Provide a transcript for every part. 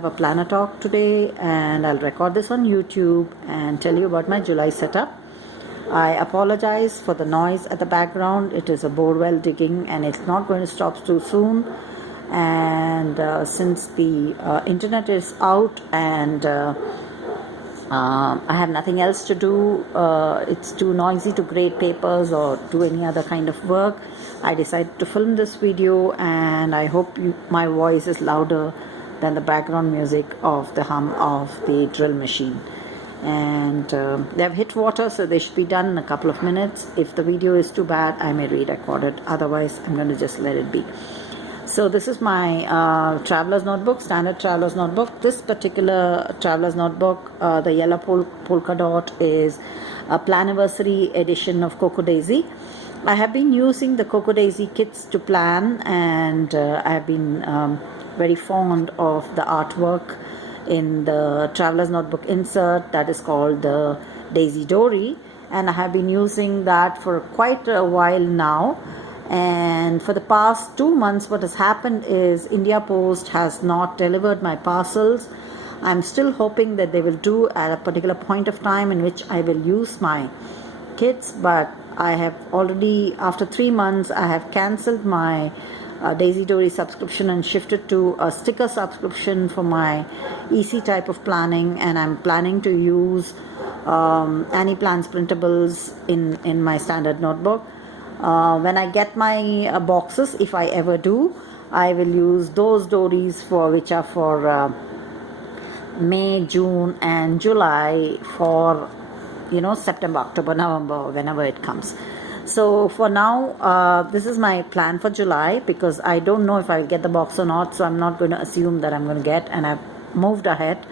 have a planner talk today, and I'll record this on YouTube and tell you about my July setup. I apologize for the noise at the background. It is a borewell digging and it's not going to stop too soon. And since the internet is out and I have nothing else to do, it's too noisy to grade papers or do any other kind of work, I decided to film this video, and I hope my voice is louder than the background music of the hum of the drill machine. And they have hit water, so they should be done in a couple of minutes. If the video is too bad, I may re-record it. Otherwise, I'm going to just let it be. So this is my traveler's notebook, standard traveler's notebook. This particular traveler's notebook, the yellow polka dot, is a planiversary edition of Coco Daisy. I have been using the Coco Daisy kits to plan, and I have been very fond of the artwork in the traveler's notebook insert that is called the Daisy Dory, and I have been using that for quite a while now. And for the past 2 months, what has happened is India Post has not delivered my parcels. I'm still hoping that they will do at a particular point of time in which I will use my kits, but I have already, after 3 months, I have cancelled my Daisy Dory subscription and shifted to a sticker subscription for my EC type of planning, and I'm planning to use Annie Plans printables in my standard notebook. When I get my boxes, if I ever do, I will use those dories which are for May, June and July for September, October, November, whenever it comes. So for now, this is my plan for July, because I don't know if I'll get the box or not, so I'm not going to assume that I'm going to get, and I've moved ahead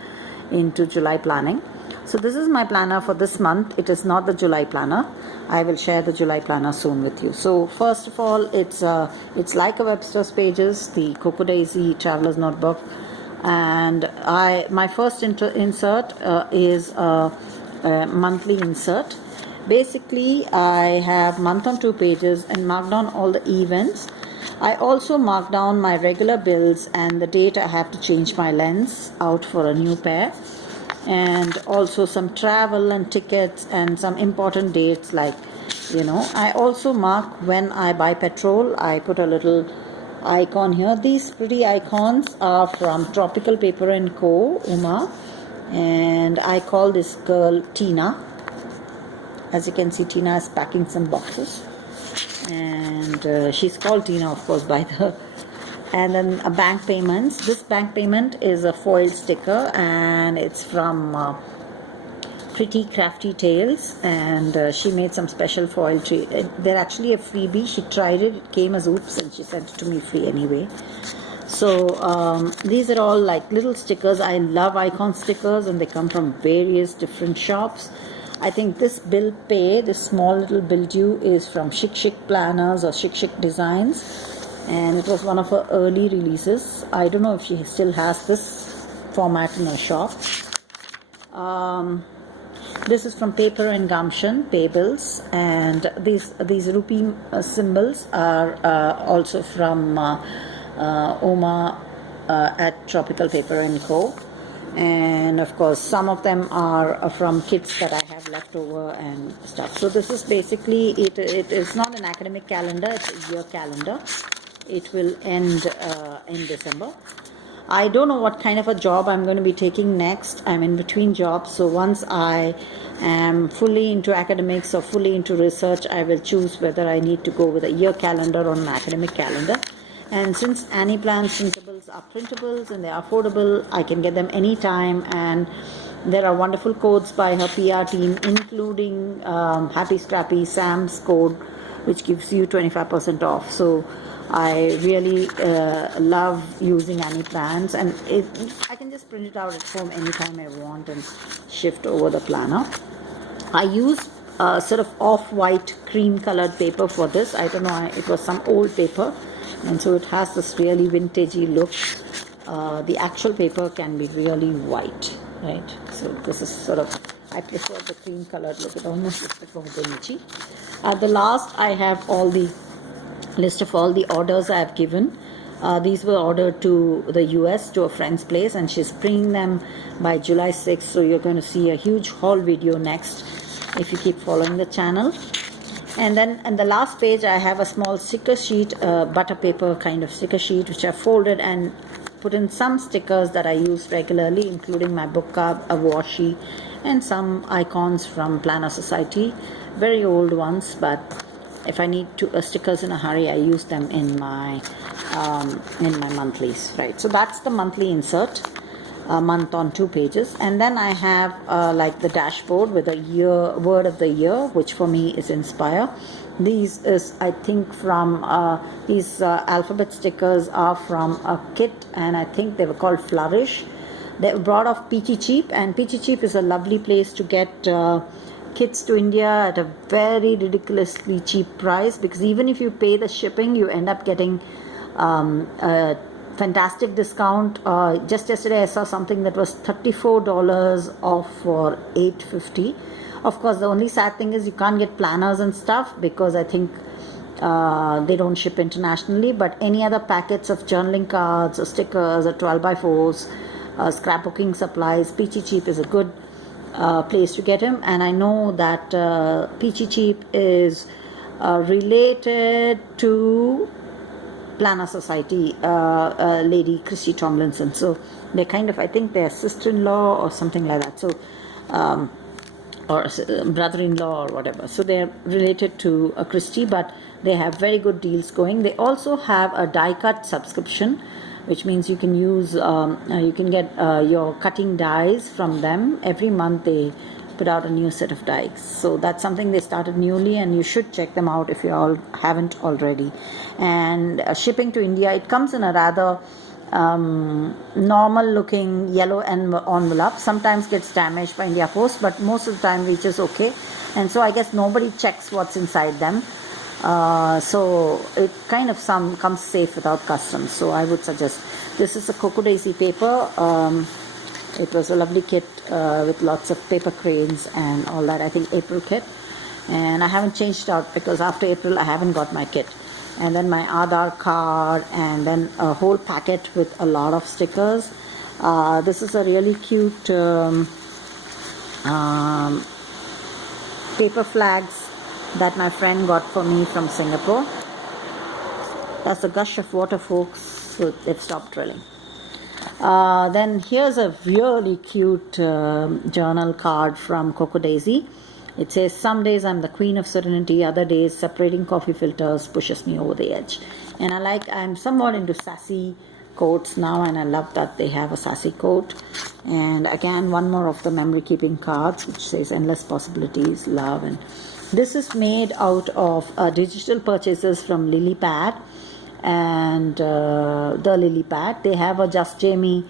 into July planning. So this is my planner for this month. It is not the July planner. I will share the July planner soon with you. So first of all, it's like a Webster's Pages, the Coco Daisy Traveler's Notebook, and my first insert is a monthly insert. Basically, I have month on 2 pages and marked down all the events. I also marked down my regular bills and the date I have to change my lens out for a new pair, and also some travel and tickets and some important dates, like I also mark when I buy petrol. I put a little icon here. These pretty icons are from Tropical Paper and Co, Uma, and I call this girl Tina. As you can see, Tina is packing some boxes, and she's called Tina, of course, by the. And then bank payments. This bank payment is a foiled sticker, and it's from Pretty Crafty Tales, and she made some special foil tree. They're actually a freebie. She tried it. It came as oops, and she sent it to me free anyway. So these are all like little stickers. I love icon stickers, and they come from various different shops. I think this bill pay, this small little bill due, is from Chic Chic Planners or Chic Chic Designs, and it was one of her early releases. I don't know if she still has this format in her shop. This is from Paper and Gumption, pay bills, and these rupee symbols are also from Oma at Tropical Paper and Co. And of course, some of them are from kits that I have left over and stuff. So this is basically it is not an academic calendar, it's a year calendar. It will end in December. I don't know what kind of a job I'm going to be taking next. I'm in between jobs, so once I am fully into academics or fully into research, I will choose whether I need to go with a year calendar or an academic calendar. And since Annie Plans printables are printables and they are affordable, I can get them anytime, and there are wonderful codes by her PR team, including Happy Scrappy Sam's code, which gives you 25% off. So I really love using Annie Plans, and I can just print it out at home anytime I want and shift over the planner. I use sort of off-white cream colored paper for this. I don't know, it was some old paper, and so it has this really vintagey look. The actual paper can be really white, right? So this is sort of, I prefer the cream colored look. It almost looks like Bonichi. At the last, I have all the list of all the orders I have given These were ordered to the US, to a friend's place, and she's bringing them by July 6th. So you're going to see a huge haul video next if you keep following the channel. And then on the last page, I have a small sticker sheet, butter paper kind of sticker sheet, which I folded and put in some stickers that I use regularly, including my book cover, a washi, and some icons from Planner Society. Very old ones, but if I need stickers in a hurry, I use them in my monthlies, right? So that's the monthly insert, a month on 2 pages. And then I have like the dashboard with a word of the year, which for me is Inspire. These is, I think, from these alphabet stickers are from a kit, and I think they were called Flourish. They were brought off Peachy Cheap, and Peachy Cheap is a lovely place to get kits to India at a very ridiculously cheap price, because even if you pay the shipping, you end up getting a fantastic discount. Just yesterday I saw something that was $34 off for $8.50. Of course, the only sad thing is you can't get planners and stuff, because I think they don't ship internationally. But any other packets of journaling cards or stickers or 12x4s, scrapbooking supplies, Peachy Cheap is a good place to get him. And I know that Peachy Cheap is related to Planner Society, lady Christy Tomlinson. So they're kind of, I think they're sister-in-law or something like that. So or brother-in-law or whatever. So they're related to Christy, but they have very good deals going. They also have a die cut subscription, which means you can use you can get your cutting dies from them. Every month they put out a new set of dies. So that's something they started newly, and you should check them out if you all haven't already. And shipping to India, it comes in a rather normal looking yellow envelope. Sometimes gets damaged by India Post, but most of the time reaches okay. And so I guess nobody checks what's inside them. So it kind of comes safe without customs. So I would suggest, this is a Cocoa Daisy paper. It was a lovely kit with lots of paper cranes and all that. I think April kit, and I haven't changed out because after April I haven't got my kit. And then my Aadhaar card, and then a whole packet with a lot of stickers. This is a really cute paper flags that my friend got for me from Singapore. That's a gush of water, folks, so they've stopped drilling. Then here's a really cute journal card from Cocoa Daisy. It says, "Some days I'm the queen of serenity, other days separating coffee filters pushes me over the edge." And I'm somewhat into sassy quotes now, and I love that they have a sassy quote. And again, one more of the memory keeping cards, which says endless possibilities, love. And this is made out of digital purchases from LilyPad and the LilyPad. They have a Just Jamie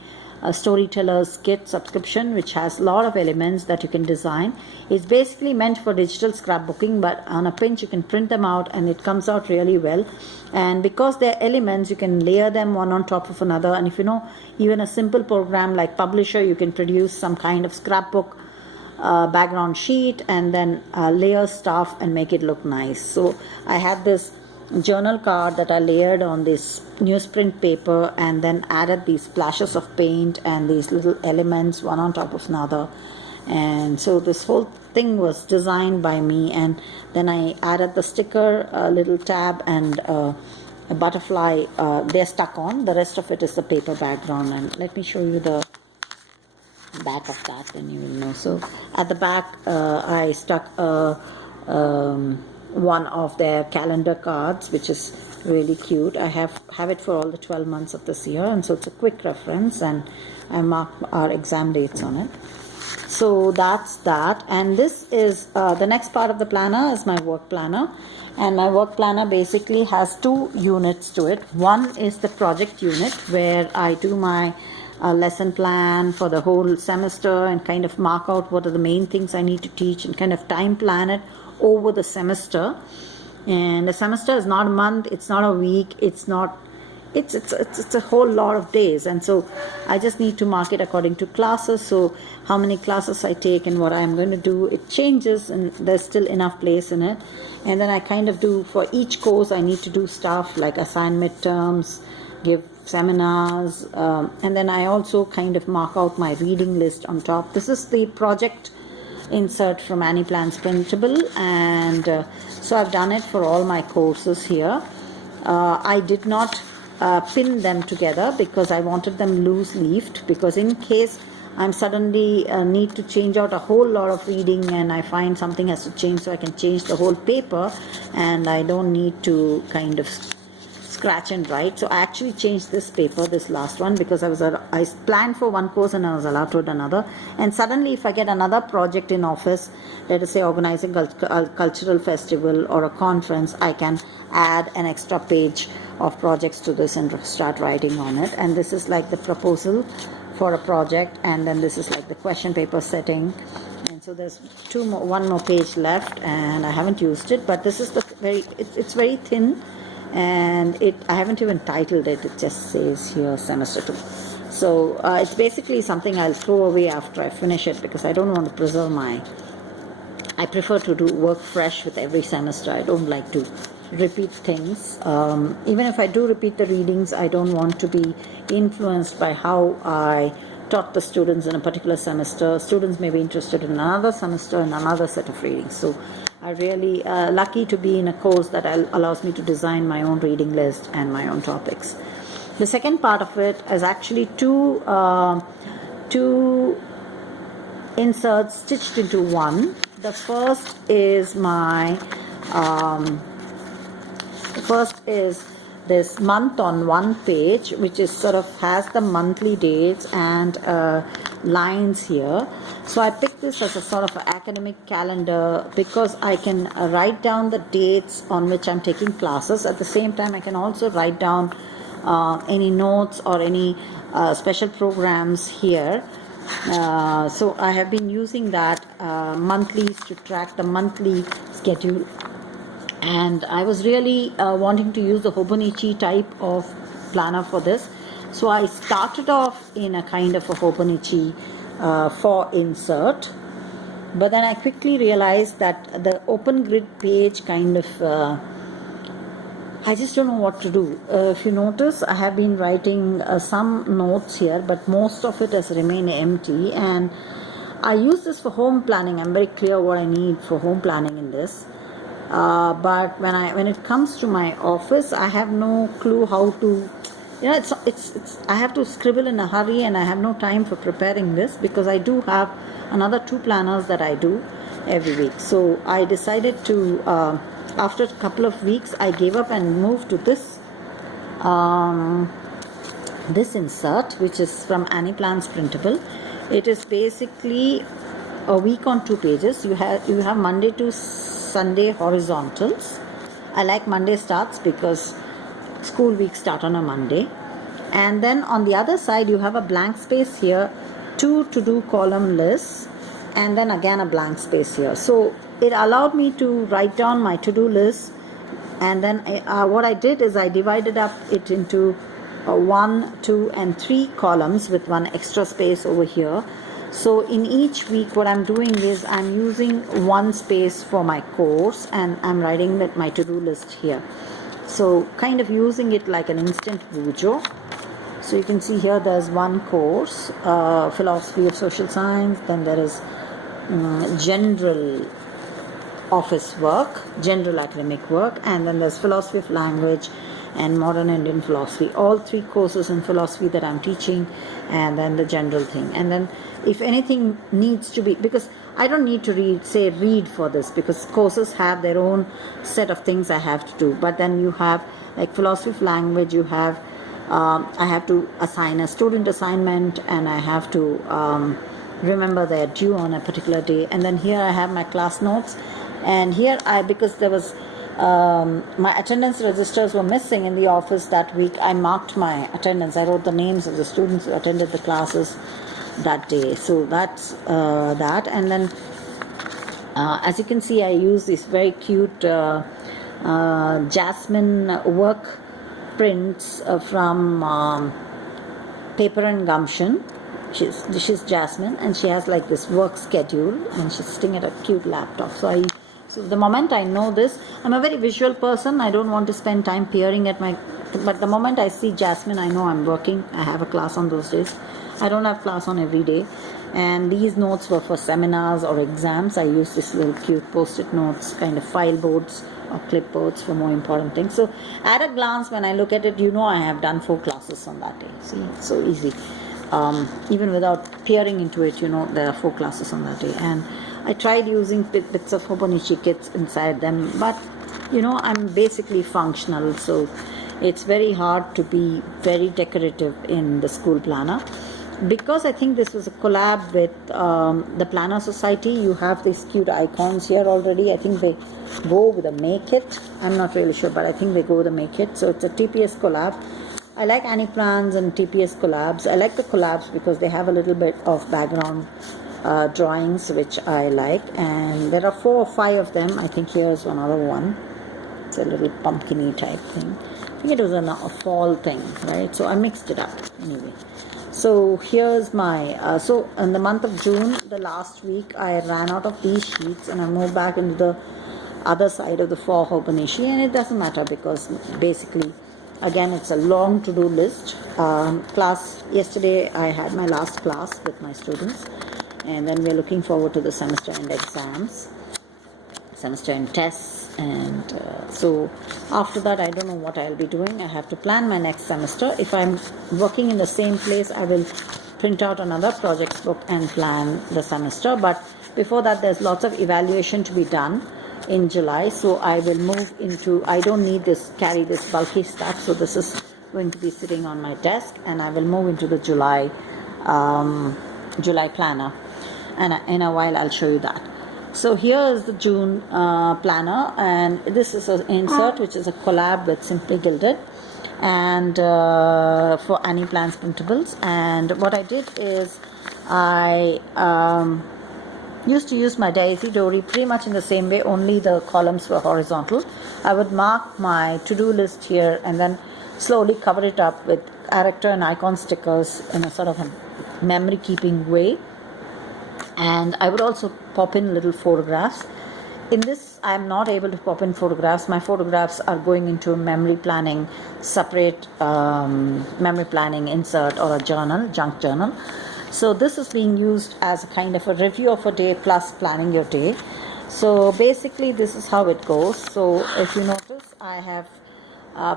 storyteller's kit subscription, which has a lot of elements that you can design. It's basically meant for digital scrapbooking, but on a pinch you can print them out and it comes out really well. And because they're elements, you can layer them one on top of another. And if you know, even a simple program like Publisher, you can produce some kind of scrapbook background sheet and then layer stuff and make it look nice. So I had this journal card that I layered on this newsprint paper and then added these splashes of paint and these little elements one on top of another. And so this whole thing was designed by me, and then I added the sticker, a little tab, and a butterfly. They're stuck on. The rest of it is the paper background. And let me show you the back of that, then you will know. So at the back I stuck one of their calendar cards, which is really cute. I have it for all the 12 months of this year, and so it's a quick reference, and I mark our exam dates on it. So that's that. And this is the next part of the planner is my work planner, and my work planner basically has 2 units to it. One is the project unit, where I do my lesson plan for the whole semester and kind of mark out what are the main things I need to teach and kind of time plan it over the semester. And the semester is not a month, it's not a week, it's a whole lot of days, and so I just need to mark it according to classes. So how many classes I take and what I'm going to do, it changes, and there's still enough place in it. And then I kind of do, for each course I need to do stuff like assign midterms, give seminars, and then I also kind of mark out my reading list on top. This is the project insert from Annie Plans Printable, and so I've done it for all my courses here. I did not pin them together because I wanted them loose leafed, because in case I'm suddenly need to change out a whole lot of reading and I find something has to change, so I can change the whole paper and I don't need to kind of scratch and write. So I actually changed this paper, this last one, because I planned for one course and I was allowed to do another. And suddenly if I get another project in office, let us say organizing a cultural festival or a conference, I can add an extra page of projects to this and start writing on it. And this is like the proposal for a project, and then this is like the question paper setting. And so there's one more page left, and I haven't used it, but this is the it's very thin, and I haven't even titled it. It just says here semester 2. So it's basically something I'll throw away after I finish it, because I don't want to preserve I prefer to do work fresh with every semester. I don't like to repeat things. Even if I do repeat the readings, I don't want to be influenced by how I taught the students in a particular semester. Students may be interested in another semester and another set of readings. So I'm really lucky to be in a course that allows me to design my own reading list and my own topics. The second part of it is actually two inserts stitched into one. The first is this month on one page, which is sort of has the monthly dates and lines here. So I picked this as a sort of academic calendar because I can write down the dates on which I'm taking classes. At the same time, I can also write down any notes or any special programs here. So I have been using that monthlies to track the monthly schedule. And I was really wanting to use the Hobonichi type of planner for this. So I started off in a kind of a Hobonichi for insert. But then I quickly realized that the open grid page kind of, I just don't know what to do. If you notice, I have been writing some notes here, but most of it has remained empty. And I use this for home planning. I'm very clear what I need for home planning in this. But when it comes to my office, I have no clue how to, I have to scribble in a hurry, and I have no time for preparing this because I do have another 2 planners that I do every week. So I decided to, after a couple of weeks, I gave up and moved to this this insert, which is from Annie Plans Printable. It is basically a week on 2 pages. You have Monday to Sunday horizontals. I like Monday starts because school weeks start on a Monday. And then on the other side you have a blank space here, 2 to-do column lists, and then again a blank space here. So it allowed me to write down my to-do list, and then what I did is I divided up it into 1, 2 and 3 columns with one extra space over here. So in each week what I'm doing is I'm using 1 space for my course, and I'm writing with my to-do list here. So kind of using it like an instant bujo. So you can see here there's one course, philosophy of social science, then there is general office work, general academic work, and then there's philosophy of language and modern Indian philosophy, all 3 courses in philosophy that I'm teaching, and then the general thing. And then if anything needs to be, because I don't need to read for this, because courses have their own set of things I have to do. But then you have like philosophy of language, you have I have to assign a student assignment, and I have to remember they're due on a particular day. And then here I have my class notes, and here because there was my attendance registers were missing in the office that week, I marked my attendance. I wrote the names of the students who attended the classes that day. So that's that. And then as you can see, I use this very cute jasmine work prints from Paper and Gumption. She's Jasmine, and she has like this work schedule, and she's sitting at a cute laptop. So the moment I know this, I'm a very visual person. I don't want to spend time peering at my but the moment I see Jasmine, I know I'm working. I have a class on those days. I don't have class on every day. And these notes were for seminars or exams. I use this little cute post-it notes, kind of file boards or clipboards for more important things. So at a glance, when I look at it, I have done 4 classes on that day. See, it's so easy. Even without peering into it, there are 4 classes on that day. And I tried using bits of Hobonichi kits inside them, but I'm basically functional, so it's very hard to be very decorative in the school planner. Because I think this was a collab with the Planner Society, you have these cute icons here already. I think they go with a Make It. I'm not really sure, but I think they go with a Make It. So it's a TPS collab. I like Annie Plans and TPS collabs. I like the collabs because they have a little bit of background drawings, which I like. And there are 4 or 5 of them. I think here's another one. It's a little pumpkin-y type thing. I think it was a fall thing, right? So I mixed it up anyway. So here's my, so in the month of June, the last week, I ran out of these sheets and I moved back into the other side of the 4 Hobonichi, and it doesn't matter because basically, again, it's a long to-do list. Yesterday I had my last class with my students, and then we're looking forward to the semester end exams, semester end tests. And so after that, I don't know what I'll be doing. I have to plan my next semester. If I'm working in the same place, I will print out another projects book and plan the semester. But before that, there's lots of evaluation to be done in July. So I will move into, I don't need carry this bulky stuff. So this is going to be sitting on my desk, and I will move into the July planner. And in a while, I'll show you that. So here is the June planner, and this is an insert which is a collab with Simply Gilded and for Annie Plans printables. And what I did is I used to use my Daisy Dory pretty much in the same way, only the columns were horizontal. I would mark my to-do list here and then slowly cover it up with character and icon stickers in a sort of a memory keeping way. And I would also pop in little photographs. In this, I'm not able to pop in photographs. My photographs are going into a memory planning, separate memory planning insert or a journal, junk journal. So this is being used as a kind of a review of a day plus planning your day. So basically, this is how it goes. So if you notice, I have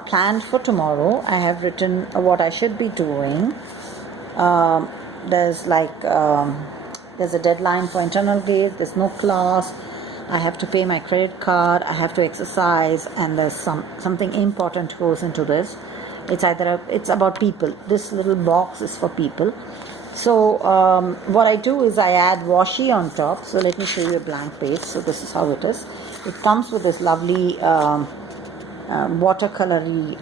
planned for tomorrow. I have written what I should be doing. There's a deadline for internal grade, there's no class, I have to pay my credit card, I have to exercise, and there's something important goes into this. It's about people. This little box is for people. So what I do is I add washi on top. So let me show you a blank page. So this is how it is. It comes with this lovely watercolory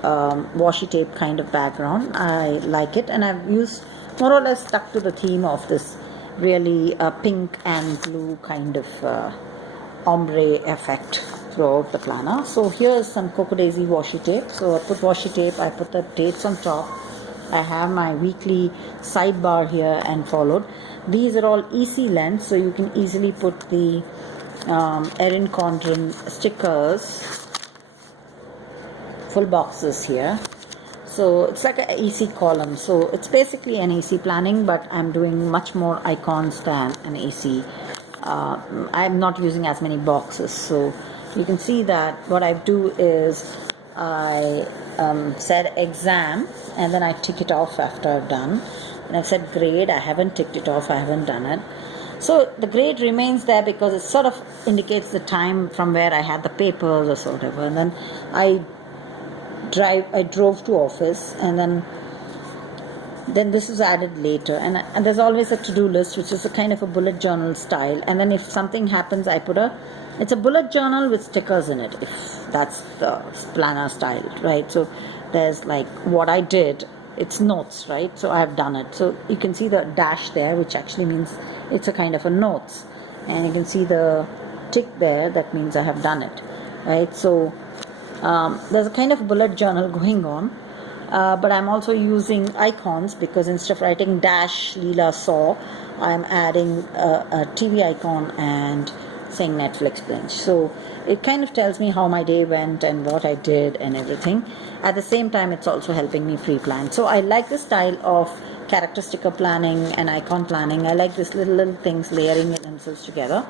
washi tape kind of background. I like it, and I've used more or less stuck to the theme of this really pink and blue kind of ombre effect throughout the planner. So here's some Cocoa Daisy washi tape. So I put washi tape, I put the dates on top. I have my weekly sidebar here and followed. These are all easy lengths, so you can easily put the Erin Condren stickers, full boxes here. So it's like an AC column. So it's basically an AC planning, but I'm doing much more icons than an AC. I'm not using as many boxes. So you can see that what I do is I said exam, and then I tick it off after I've done. And I've said grade, I haven't ticked it off, I haven't done it. So the grade remains there because it sort of indicates the time from where I had the papers or so whatever. And then I drove to office, and then this is added later, and there's always a to-do list, which is a kind of a bullet journal style. And then if something happens, I put it's a bullet journal with stickers in it, if that's the planner style, right? So there's like what I did, it's notes, right? So I have done it. So you can see the dash there, which actually means it's a kind of a notes, and you can see the tick there, that means I have done it, right? So there's a kind of bullet journal going on, but I'm also using icons, because instead of writing dash Leela saw, I'm adding a TV icon and saying Netflix binge. So it kind of tells me how my day went and what I did and everything. At the same time, it's also helping me pre-plan. So I like the style of character sticker planning and icon planning. I like this little things layering themselves together.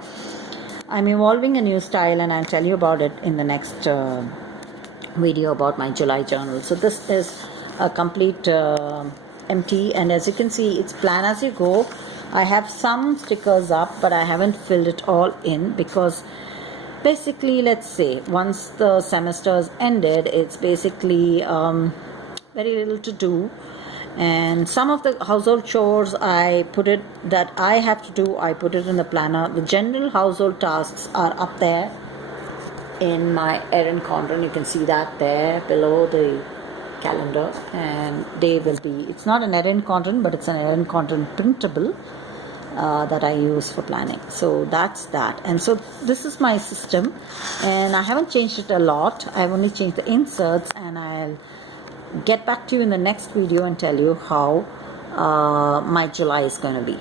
I'm evolving a new style, and I'll tell you about it in the next video about my July journal. So this is a complete empty, and as you can see, it's plan as you go. I have some stickers up, but I haven't filled it all in because basically, let's say once the semester's ended, it's basically very little to do. And some of the household chores I put it that I have to do, I put it in the planner. The general household tasks are up there in my Erin Condren. You can see that there below the calendar, and they will be, it's not an Erin Condren, but it's an Erin Condren printable that I use for planning. So that's that. And so this is my system, and I haven't changed it a lot. I've only changed the inserts, and I'll get back to you in the next video and tell you how my July is going to be.